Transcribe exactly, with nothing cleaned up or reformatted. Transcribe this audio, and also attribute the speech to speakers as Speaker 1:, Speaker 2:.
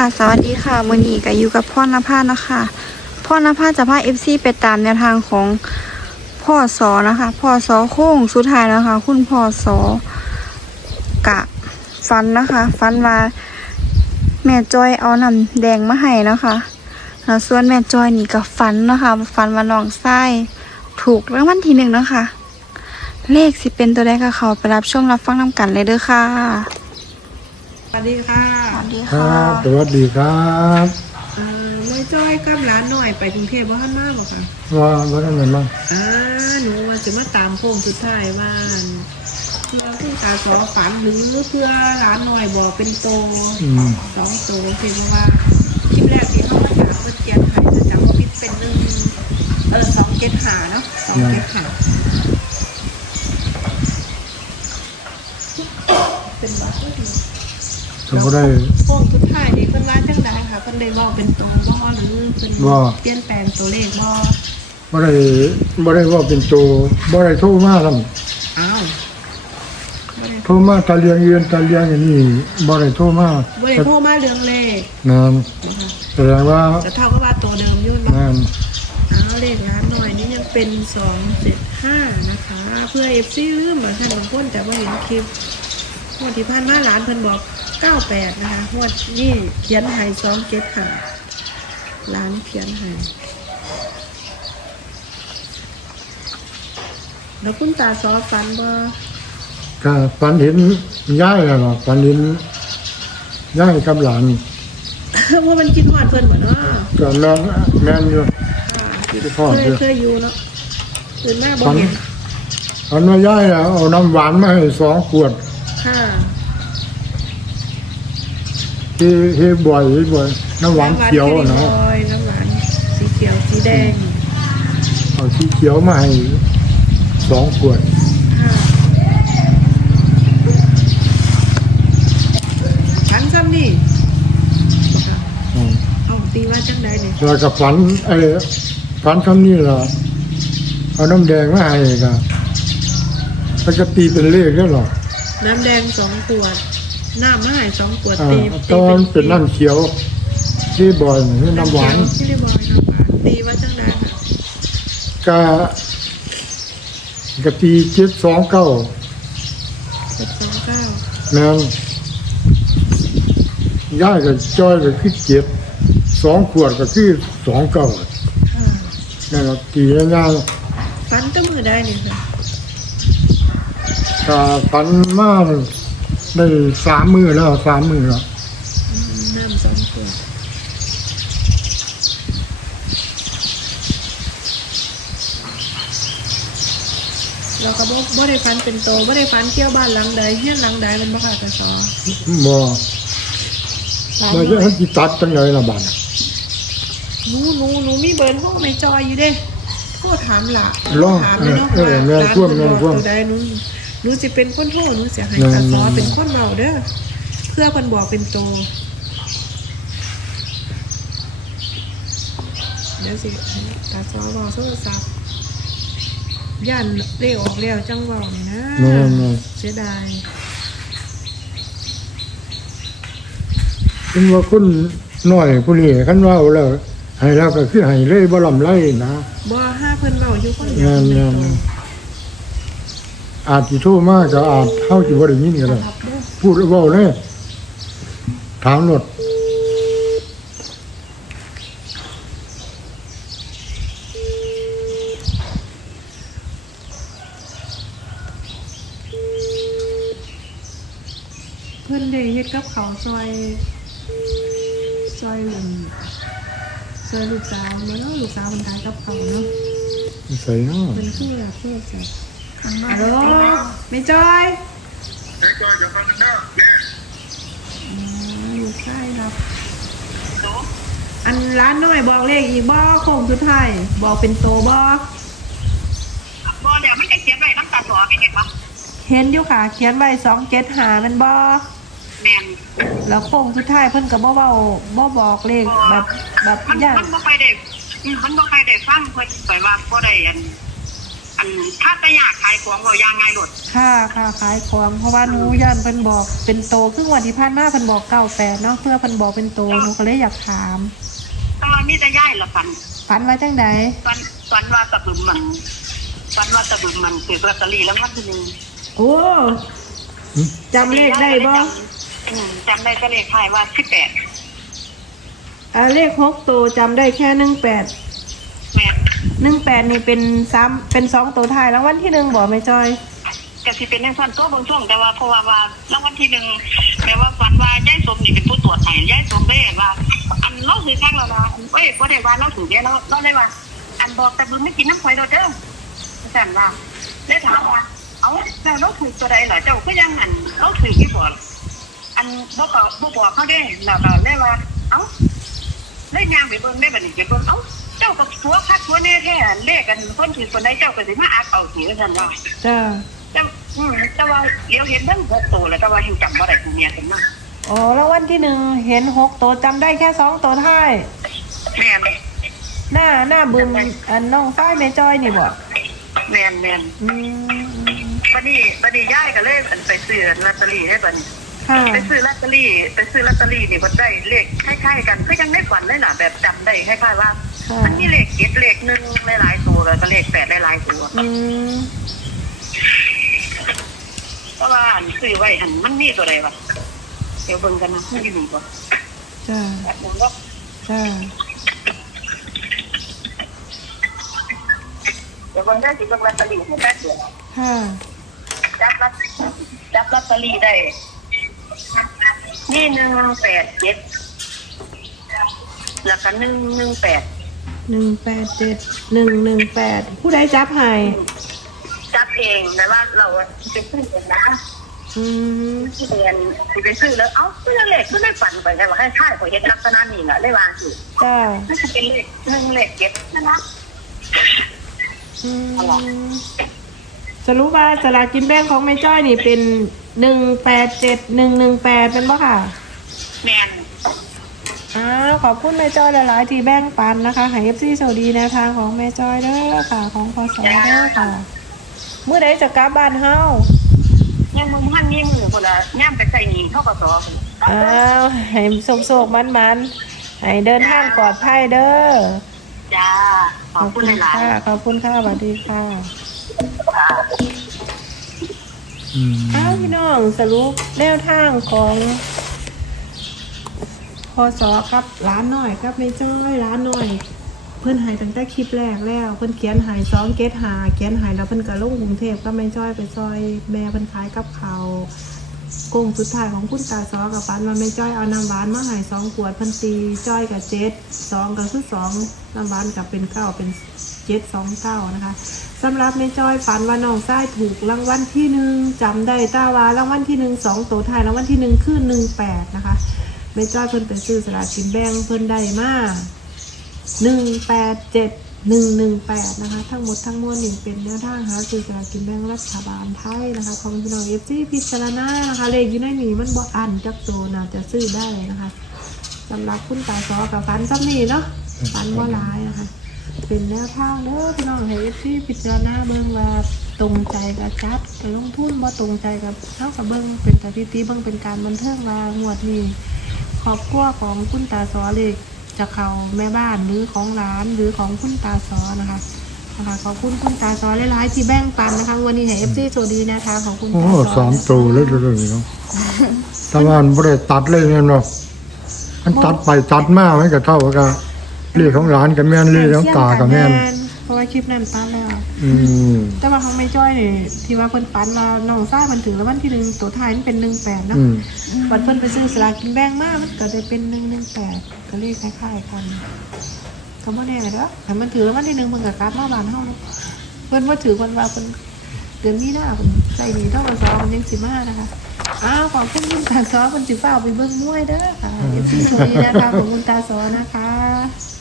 Speaker 1: สวัสดีค่ะมื้อนี้ก็อยู่กับพ่อนภานะคะพ่อนภาจะพา เอฟ ซี ไปตามแนวทางของพ่อสอนะคะพ่อสอโค้งสุดท้ายนะคะคุณพ่อสอกะฟันนะคะฟันว่าแม่จอยเอาน้ำแดงมาให้นะคะส่วนแม่จอยนี่ก็ฟันนะคะฟันว่าน้องไส้ถูกรางวัลที่หนึ่งนะคะเลขสิเป็นตัวใดก็เขาไปรับชมรับฟังนำกันเลยเด้อค่ะ
Speaker 2: สวัสดีค่ะ
Speaker 1: สวัสดี
Speaker 3: ครั
Speaker 1: ค่ะ
Speaker 3: บสวัสดีครับ
Speaker 2: อ่าแม่จ้อยกับหลานหน่อยไปกรุงเทพบ่ทันมาบ่ค่ะ
Speaker 3: ว่าว่าท่านไหนบ้าง
Speaker 2: อ่าหนูว่าสิมาตามโค้งสุดท้ายว่าเพื่อคุณตาสอฝันหรือเพื่อหลานหน่อยบอกเป็นโตสองโตเพียงว่าคลิปแรกที่เขามาถามว่าเจียนไห้จะจำว่าพิษเป็นหนึ่งเออสองเจ็ดหาเนาะสองเจ็ดหาเป็นบัตรก็ดี
Speaker 3: เขาก็ได้
Speaker 2: โค้งสุดท้ายนี่เพิ่นว่าจังไดค่ะเพิ่นได้เว้าเป็นตัวบ่หรือเพิ่นเปลี่ยนแปลงตัวเลขบ่
Speaker 3: บ่ได้บ่ได้ว่าเป็นตัวบ่ได้โทรมาท
Speaker 2: ำอ้าว
Speaker 3: โทรมาตาเลียงเยือนตาเลียงอย่างนี้บ่ได้โทรมา
Speaker 2: บ่ได้โทรมาเรื่องเลข
Speaker 3: นั่นแสดงว่า
Speaker 2: จะเท่ากับว่าตัวเดิมอยู่เนาะ
Speaker 3: นั่น
Speaker 2: อ้าวเลขร้านหน่อยนี่ยังเป็นสองเจ็ดห้านะคะเพื่อ เอฟ ซี ลืมบางท่านบางคนแต่ว่าเห็นคลิปงวดที่ผ่านมาหลานเพิ่นบอกเก้าแปดนะคะงวดนี่เขียนให้สองเจ็ดค่ะร้านเขียนให้แล้วคุณตาซอฟันบ่
Speaker 3: ก็ฝันเห็นย้ายแล้วเนาะฝันเห็นย้ายกับหลาน
Speaker 2: ว่ามันกินหอดเพิ่นบ่เนาะ
Speaker 3: ก็แม่นแม่นอยู่
Speaker 2: ที่พ่อเคยเคยอยู่เนาะตื่นหน้าบ่เห็น
Speaker 3: ฝันว่าย้ายแล้วเอาน้ำหวานมาให้สองขวด
Speaker 2: ค่ะ
Speaker 3: ที่เฮบ่อยเฮบ่อยน้ำหวานเขียวเนาะ
Speaker 2: น้ำหวานสีเขียวสีแดง
Speaker 3: เอาสีเขียวมาให้สองขวด
Speaker 2: ฝันซ้ำนี่เอาตีว่าจังใดเนี่ย
Speaker 3: เรากับฝันไอ้ฝันคำนี้ล่ะเอาน้ำแดงมาให้ก็แล้วก็ตีเป็นเลขแล้วหรอ
Speaker 2: น้ำแดงสองขวดน้ำมะหายสองขวดตี
Speaker 3: ตอนเป็นน้ำเขียวที่บ่อยนี่น้ำหวาน
Speaker 2: ที่ได้บ่อยน้ำหวานตีว่าจังใด
Speaker 3: ก็ก็ตีเจ็ดสองเก้า
Speaker 2: เจ็ดสองเก้า
Speaker 3: นั่นย่ายกับจ้อยก็คือเจ็ดสองขวดก็คือสองเก้านั่นแหละตีง่าย
Speaker 2: ๆฟันก็มือได้นี่ค่ะ
Speaker 3: ก็ฟันมากได้สามมือแล้วสามมือแล้ว
Speaker 2: น้ำสองขวดเราก็บ่บ่ได้ฟันเป็นโตบ่ได้ฟันเที่ยวบ้านหลังใดเฮียนหลังใดเป็นบ่ค่ะกระสอ
Speaker 3: บ่เราจะให้ตัดจังเลยละบาด
Speaker 2: หนูหนูหนูมีเบอร์โทรไม่จอยอยู่เด้โทรถามล่ะ
Speaker 3: ถามเลยเนาะว่าร้านเพิ่นบอกตัว
Speaker 2: ใดหนูหนูสิเป็นคนโทรหนูสิให้กระสอเป็นคนเว้าเด้อเพื่อเพิ่นบอกเป็นโตเดี๋ยวสิกระสอบอกโทรศัพท์ย่านเลี้ยวออกแล้วจังหวะนะเสียดาย
Speaker 3: เป็นว่าคนหน่อยผู้นี้คันว่าแล้วให้แล้วก็คือให้เลยบ่ลำไรนะ
Speaker 2: บ่ห้าเพิ่นเว้าอยู่คนเดียว
Speaker 3: อาจสิโทรมาก็อาจเฮาสิบ่ได้ยินก็ได้พูดเว้าเลยถามรถ
Speaker 2: เพิ่นได้เฮ็ดกับเขาซอยซอยหนึ่งซอยลูกสาวเนาะลูกสาวมันขายกับเขาเนาะ
Speaker 3: ใส่เนาะ
Speaker 2: เป็นผู้อยากเพื่อใส่ฮัลโหลไม่จอย
Speaker 4: ไม่จอยจะฟังกันเนาะเนี่ย
Speaker 2: ลูกชายครับอันร้านน้อยบอกเลขอีกบ่โค้งสุดท้ายบอกเป็นโตบ่
Speaker 4: บ่เดี๋ยวมันจะเขียนไว้น้ำตาตัวเป็นเห็นปะ
Speaker 2: เห็นอยู่ค่ะเขียนไว้สองเจ็ดหามันบ่
Speaker 4: แม่น
Speaker 2: แล้วโค้งสุดท้ายเพิ่นก็บ่เว้าบ่บอกเลขแบบแบบ
Speaker 4: มันมันบ่ใครได้มันบ่ใครได้ฟังเพิ่นไปว่าบ่ได้อันอันถ้าจะอยากขายของก็ยางไงหลด
Speaker 2: ค่ะค่ะขายของเพราะว่าหนูย่านเพิ่นบอกเป็นโตครึ่งวันที่ผ่านมาเพิ่นบอกเก้าแปดเนาะเพื่อเพิ่นบอกเป็นโตหนูก็เลยอยากถาม
Speaker 4: ตอนนี้จะย่ายละฟัน
Speaker 2: ฝันว่าจังได
Speaker 4: ฟันฟันว่าตะบึมมันฟันว่าตะบึมมันถือลอตเตอรี่แล้วมันทีนึง
Speaker 2: โอ้จำเลขได้บ่
Speaker 4: อืมจำได้ก็เลขไทายว่าสิบแปด
Speaker 2: อ่าเลขหกโตจำได้แค่หนึ่งแปด
Speaker 4: แม่
Speaker 2: หนึ่งแปดนี่เป็นซ้ำเป็นสองตัวท้ายแล้ววันที่หนึ่งบอกไม่จอย
Speaker 4: ก็สิเป็นในสั้นตัวบางช่วงแต่ว่าเพราะว่าว่าแล้ววันที่หนึ่งแม้ว่าฟันว่าย่ายสมนี่เป็นผู้ตรวจให้ย่ายสมได้ว่า อันเราถือข้างเราละเอ้ยก็ได้ว่าเราถือเนี่ยเราเราได้ว่า อันบอกแต่บึงไม่กินน้ำควายเราเด้อสั่นว่าได้ถามว่าเอาแต่เราถือตัวใดเหรอเจ้าก็ยังหันเราถือที่บ่อันบอกบอกบอกเขาได้เราเราได้ว่า เอ้าเล่นยางไปเบิ่งได้บัดนี้ไปเบิ่งเอ้าเจ้ากับทัวคัดทัวแน่แท้เลขกันคนถือคนใดเจ้าก็สิมาอักเอาสิว่าซั่นว่า
Speaker 2: จ้า
Speaker 4: เจ้าอืมแต่ว่าเดี๋ยวเห็นเบิ่งหกตัวแล้วแต่ว่าเฮาจำบ่ได้ผู้เมียขึ้นมา
Speaker 2: อ๋อแล้ววันที่หนึ่งเห็นหกตัวจำได้แค่สองตัวท้าย
Speaker 4: แม่น
Speaker 2: หน้าหน้าบึมอันน้องฝ้ายแม่จอยนี่บอก
Speaker 4: แม่นแม่น
Speaker 2: อืม
Speaker 4: บัดนี้บัดนี้ย้ายก็เลยอันไปซื้อลอตเตอรี่ให้บัดนี้
Speaker 2: ค่ะ
Speaker 4: ไปซื้อลอตเตอรี่ไปซื้อลอตเตอรี่นี่บ่ได้เลขคล้ายๆกันคือยังได้ฝันเลยน่ะแบบจำได้คล้ายๆว่า
Speaker 2: ค่ะ
Speaker 4: มันมีเลขเจ็ดเลขหนึ่งหลายๆตัวแล้วก็เลขแปดหลายๆตัว
Speaker 2: อืม
Speaker 4: เพราะว่าอันซื้อไว้หันมันมีตัวใดวะเดี๋ยวเบิ่งกันนะมันอยู่นี่บ่
Speaker 2: จ้า
Speaker 4: แบบนั้นก็
Speaker 2: จ้า
Speaker 4: เดี๋ยวเบิ่งได้สิเบิ่งลอตเตอรี่ให้แป๊บเดียว
Speaker 2: ค่ะ
Speaker 4: จับลอตจับลอตเตอรี่ได้นี่หนึ่งแปดเจ็ดแล้วก็หนึ่งหนึ่งแปด
Speaker 2: หนึ่งแปดเจ็ดหนึ่งหนึ่งแปดผู้ใดจับให้
Speaker 4: จับเองแต่ว่าเราอะไปซื้อเองนะ
Speaker 2: อืม
Speaker 4: เรียนไปซื้อแล้วเอ้าซื้อเลขซื้อได้ฝันไปแต่ว่าให้ค่ายของเฮ็ดลักษณะนี้น่ะได้วางอยู่
Speaker 2: จ้า
Speaker 4: น่าจะเป็นเลขหนึ่งเลขเจ็ดนะนะ
Speaker 2: อืมจะรู้ว่าสลากกินแบ่งของแม่จ้อยนี่เป็นหนึ่งแปดเจ็ดหนึ่งหนึ่งแปดเป็นปะค่ะ
Speaker 4: แมน
Speaker 2: อ้าวขอบคุณแม่จ้อยหลายๆที่แบ่งปันนะคะให้เอฟซีสวัสดีแนวทางของแม่จ้อยเด้อค่ะ ของพศเด้อค่ะเมื่อใดจะกลับบ้านเฮา
Speaker 4: ยังมึงท่านนี่มือคนละย่ามไปใส่หนีเข้ากระสอบ
Speaker 2: อ้าวให้โศกๆมันๆให้เดินทางปลอดภัยเด้อ
Speaker 4: จ้าขอบคุณหลาย
Speaker 2: ค่ะขอบคุณค่ะสวัสดีค่ะ
Speaker 4: ๆค่ะ
Speaker 3: อืม
Speaker 2: อ้าวพี่น้องสรุปแนวทางของพศกับร้านหน่อยกับแม่จ้อยร้านหน่อย เพิ่นใหายตั้งแต่คลิปแรกแล้วเพิ่นเขียนใหายสองเกตหาเขียนใหายแล้วเพิ่นก็ลงกรุงเทพก็แม่จ้อยไปซอยแม่เพิ่นขายกับเขาวโกงสุดท้ายของคุณตาซอกับปันว่าแม่จ้อยเอาน้ำหวานมาใหายสองขวดเพิ่นตีจ้อยกับเจ็ดสองก็คือสองน้ำหวานกับเป็นเก้าเป็นเจ็ดสองเก้านะคะสำหรับแม่จ้อยฝันว่าน้องชายถูกรางวัลที่หนึ่งจำได้ตาวารางวัลที่หนึ่งสองตัวท้ายรางวัลที่หนึ่งคือหนึ่งแปดนะคะแม่จ้อยเพิ่นไปซื้อสลากกินแบ่งเพิ่นได้มาหนึ่งแปดเจ็ดหนึ่งหนึ่งแปดนะคะทั้งหมดทั้งมวลนี่เป็นแนวทางหาซื้อสลากกินแบ่งรัฐบาลไทยนะคะของพี่น้องเอฟซีพิจารณานะคะเลขอยู่ในนี้มันบ่อันจักโตน่าจะซื้อได้นะคะสำหรับคุณตาซอกับฟันซ้ำนี่เนาะฟันบ่หลายนะคะเป็นแนวทางเด้อพี่น้องให้เอฟซีพิจารณาเบิ่งว่าตรงใจกับจัดไปลงทุนบ่ตรงใจกับเท่ากับเบิ่งเป็นสถิติเบิ่งเป็นการบันเทิงว่างวดนี้ครอบครัวของคุณตาซอเลขจะเขาแม่บ้านหรือของร้านหรือของคุณตาซอนะคะนะคะขอบคุณคุณตาซอหลายๆที่แบ่งปันนะคะวันนี้ให้เอฟซีโชคดีนะคะของคุณ
Speaker 3: โอ้
Speaker 2: ตาซอ
Speaker 3: สองตัวเลยเลยเนาะแต่ว่ามันบ่ได้ตัดเลยเนี่ยเนาะมันตัดไปตัดมามันก็เท่ากับเรื่องของหลานกับแม่นเรื่องของตากับแม่น
Speaker 2: เพราะว่าคลิปนั้นตัดแล้ว
Speaker 3: อืม
Speaker 2: แต่ว่าของแม่จ้อยนี่ที่ว่าเพิ่นฝันว่าน้องซ่ามันถึงแล้ววันที่หนึ่งตัวท้ายมันเป็นหนึ่งแปดเนาะ
Speaker 3: อืม
Speaker 2: วันเพิ่นไปซื้อสลากกินแบ่งมามันก็ได้เป็นหนึ่งหนึ่งแปดก็เลขคล้ายๆกันก็บ่แน่เด้อถ้ามันถือแล้ววันที่หนึ่งมันก็กลับมาบ้านเฮาเนาะเพิ่นบ่ถือเพิ่นว่าเพิ่นเดือนมีนาเพิ่นใส่หนี้เท่ากับสองมันยังสิมานะคะอ้าวขอบคุณคุณตาซอเพิ่นสิฟ้าเอาไปเบิ่งมวยเด้อค่ะเอฟซีสวัสดีนะคะของคุณตาซอนะคะ